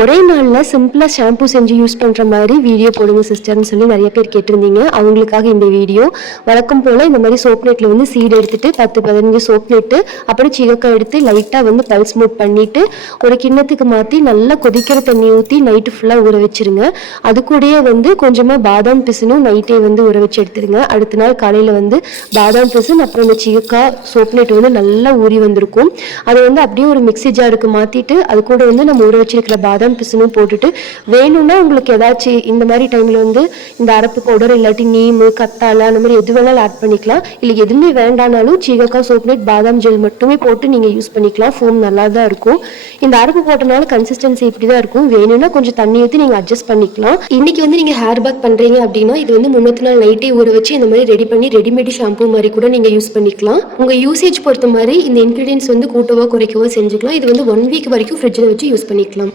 ஒரே நாளில் சிம்பிளாக ஷாம்பு செஞ்சு யூஸ் பண்ணுற மாதிரி வீடியோ போடுங்க சிஸ்டர்னு சொல்லி நிறைய பேர் கேட்டிருந்தீங்க. அவங்களுக்காக இந்த வீடியோ. வழக்கம் போல் இந்த மாதிரி சோப் நெட்டில் வந்து சீடு எடுத்துகிட்டு 10-15 சோப் நெட்டு அப்புறம் சீகக்காய் எடுத்து லைட்டாக வந்து பல்ஸ் மூட் பண்ணிவிட்டு ஒரு கிண்ணத்துக்கு மாற்றி நல்லா கொதிக்கிற தண்ணி ஊற்றி நைட்டு ஃபுல்லாக ஊற வச்சுருங்க. அது கூடயே வந்து கொஞ்சமாக பாதாம் பிசுனும் நைட்டே வந்து ஊற வச்சு எடுத்துருங்க. அடுத்த நாள் காலையில் வந்து பாதாம் பிசுன் அப்புறம் இந்த சீகக்காய் சோப் நெட் வந்து நல்லா ஊறி வந்திருக்கும். அதை வந்து அப்படியே ஒரு மிக்ஸி ஜாருக்கு மாற்றிட்டு அது கூட வந்து நம்ம ஊற வச்சிருக்கிற பாதாம் பிசுனும் போட்டுட்டு வேணும்னா உங்களுக்கு ஏதாச்சும் இந்த மாதிரி டைமில் வந்து இந்த அரப்பு பவுடர் இல்லாட்டி நீமு கத்தாழை அந்த மாதிரி எது வேணாலும் ஆட் பண்ணிக்கலாம். இல்லை எதுவுமே வேண்டானாலும் சீகக்காய் சோப் நெட் பாதாம் ஜெல் மட்டுமே போட்டு நீங்கள் யூஸ் பண்ணிக்கலாம். ஃபோம் நல்லா தான் இருக்கும். இந்த அரப்பு போட்டனால கன்சிஸ்டன்சி இப்படி தான் இருக்கும். வேணும்னா கொஞ்சம் தண்ணி ஊற்றி நீங்கள் அட்ஜஸ்ட் பண்ணிக்கலாம். இன்னைக்கு வந்து நீங்கள் ஹேர் பேக் பண்ணுறீங்க அப்படின்னா இது வந்து முன்னத்து நாள் நைட்டே ஊற வச்சு இந்த மாதிரி ரெடி பண்ணி ரெடிமேட் ஷாம்பு மாதிரி கூட நீங்கள் யூஸ் பண்ணிக்கலாம். உங்கள் யூசேஜ் பொறுத்த மாதிரி இந்த இன்க்ரீடியன்ஸ் வந்து கூட்டவோ குறைக்கவோ செஞ்சுக்கலாம். இது வந்து 1 வீக் வரைக்கும் ஃப்ரிட்ஜில் வச்சு யூஸ் பண்ணிக்கலாம்.